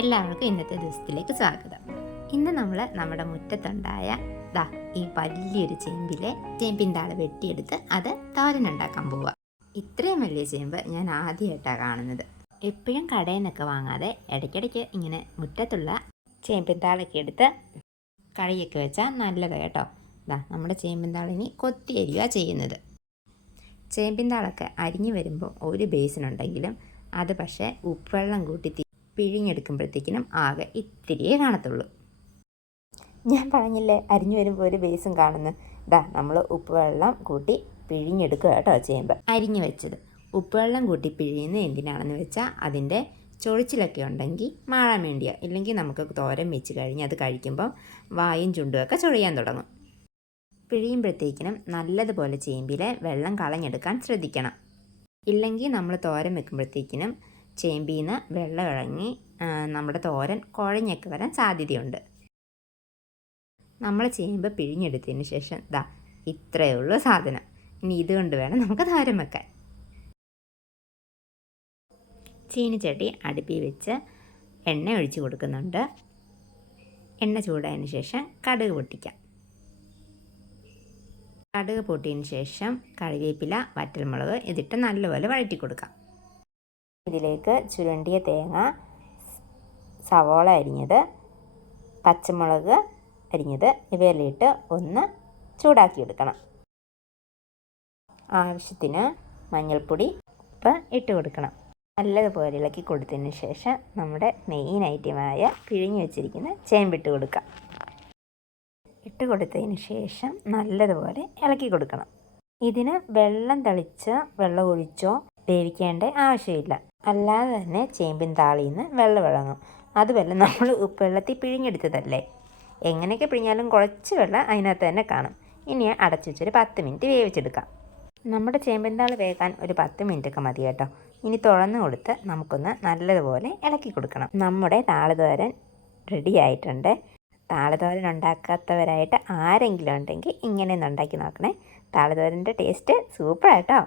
എല്ലാവർക്കും ഇന്നത്തെ ദിവസത്തിലേക്ക് സ്വാഗതം. ഇന്ന് നമ്മൾ നമ്മുടെ മുറ്റത്തുണ്ടായ ഈ വലിയൊരു ചേമ്പിൻ താള് വെട്ടിയെടുത്ത് അത് തോരനുണ്ടാക്കാൻ പോവുക. ഇത്രയും വലിയ ചേമ്പ് ഞാൻ ആദ്യമായിട്ടാണ് കാണുന്നത്. എപ്പോഴും കടയിൽ നിന്നൊക്കെ വാങ്ങാതെ ഇടയ്ക്കിടയ്ക്ക് ഇങ്ങനെ മുറ്റത്തുള്ള ചേമ്പിൻ താളൊക്കെ എടുത്ത് കറിയൊക്കെ വെച്ചാൽ നല്ലത് കേട്ടോ. നമ്മുടെ ചേമ്പിൻ താളിനി കൊത്തി അരിയുക ചെയ്യുന്നത്. ചേമ്പിൻ താളൊക്കെ അരിഞ്ഞു വരുമ്പോൾ ഒരു ബേസിനുണ്ടെങ്കിലും അത് പക്ഷേ ഉപ്പുവെള്ളം കൂട്ടി പിഴിഞ്ഞെടുക്കുമ്പോഴത്തേക്കിനും ആകെ ഇത്തിരിയേ കാണത്തുള്ളൂ. ഞാൻ പറഞ്ഞില്ലേ അരിഞ്ഞു വരുമ്പോൾ ഒരു ബേസും കാണുന്നു. നമ്മൾ ഉപ്പുവെള്ളം കൂട്ടി പിഴിഞ്ഞെടുക്കുക കേട്ടോ ചേമ്പ്. അരിഞ്ഞു വെച്ചത് ഉപ്പുവെള്ളം കൂട്ടി പിഴിയുന്നത് എന്തിനാണെന്ന് വെച്ചാൽ അതിൻ്റെ ചൊഴിച്ചിലൊക്കെ ഉണ്ടെങ്കിൽ മാറാൻ വേണ്ടിയാണ്. ഇല്ലെങ്കിൽ നമുക്ക് തോരൻ വെച്ച് കഴിഞ്ഞ് അത് കഴിക്കുമ്പം വായും ചുണ്ടുമൊക്കെ ചൊഴിയാൻ തുടങ്ങും. പിഴിയുമ്പോഴത്തേക്കിനും നല്ലതുപോലെ ചേമ്പിലെ വെള്ളം കളഞ്ഞെടുക്കാൻ ശ്രദ്ധിക്കണം. ഇല്ലെങ്കിൽ നമ്മൾ തോരൻ വെക്കുമ്പോഴത്തേക്കിനും ചേമ്പിൽ നിന്ന് വെള്ളം ഇറങ്ങി നമ്മുടെ തോരൻ കുഴഞ്ഞൊക്കെ വരാൻ സാധ്യതയുണ്ട്. നമ്മൾ ചേമ്പ് പിഴിഞ്ഞെടുത്തതിന് ശേഷം ഇത്രയേ ഉള്ളൂ സാധനം. ഇനി ഇതുകൊണ്ട് വേണം നമുക്ക് തോരൻ വെക്കാൻ. ചീനിച്ചട്ടി അടുപ്പിൽ വെച്ച് എണ്ണ ഒഴിച്ച് കൊടുക്കുന്നുണ്ട്. എണ്ണ ചൂടായതിന് ശേഷം കടുക് പൊട്ടിക്കാം. കടുക് പൊട്ടിയതിന് ശേഷം കറിവേപ്പില, വറ്റൽമുളക് ഇതിട്ട് നല്ലപോലെ വഴറ്റി കൊടുക്കാം. ഇതിലേക്ക് ചുരണ്ടിയ തേങ്ങ, സവോള അരിഞ്ഞത്, പച്ചമുളക് അരിഞ്ഞത് ഇവയെല്ലാം ഇട്ട് ഒന്ന് ചൂടാക്കിയെടുക്കണം. ആവശ്യത്തിന് മഞ്ഞൾപ്പൊടി, ഉപ്പ് ഇട്ട് കൊടുക്കണം. നല്ലതുപോലെ ഇളക്കി കൊടുത്തതിന് ശേഷം നമ്മുടെ മെയിൻ ഐറ്റമായ പിഴിഞ്ഞ് വെച്ചിരിക്കുന്ന ചേമ്പിട്ട് കൊടുക്കാം. ഇട്ട് കൊടുത്തതിന് ശേഷം നല്ലതുപോലെ ഇളക്കി കൊടുക്കണം. ഇതിന് വെള്ളം തളിച്ച് വെള്ളം ഒഴിച്ചോ വേവിക്കേണ്ട ആവശ്യമില്ല. അല്ലാതെ തന്നെ ചേമ്പിൻ താളിയിൽ നിന്ന് വെള്ളം ഇറങ്ങും. അതുമല്ല നമ്മൾ ഉപ്പുവെള്ളത്തിൽ പിഴിഞ്ഞെടുത്തതല്ലേ, എങ്ങനെയൊക്കെ പിഴിഞ്ഞാലും കുറച്ച് വെള്ളം അതിനകത്ത് തന്നെ കാണും. ഇനി അടച്ചു വെച്ചൊരു 10 മിനിറ്റ് വേവിച്ചെടുക്കാം. നമ്മുടെ ചേമ്പിൻ താള് വേകാൻ ഒരു 10 മിനിറ്റൊക്കെ മതി കേട്ടോ. ഇനി തുറന്നു കൊടുത്ത് നമുക്കൊന്ന് നല്ലതുപോലെ ഇളക്കി കൊടുക്കണം. നമ്മുടെ താള് തോരൻ റെഡി ആയിട്ടുണ്ട്. താള് തോരൻ ഉണ്ടാക്കാത്തവരായിട്ട് ആരെങ്കിലും ഉണ്ടെങ്കിൽ ഇങ്ങനെ ഒന്ന് ഉണ്ടാക്കി നോക്കണേ. താള് തോരൻ്റെ ടേസ്റ്റ് സൂപ്പറാട്ടോ.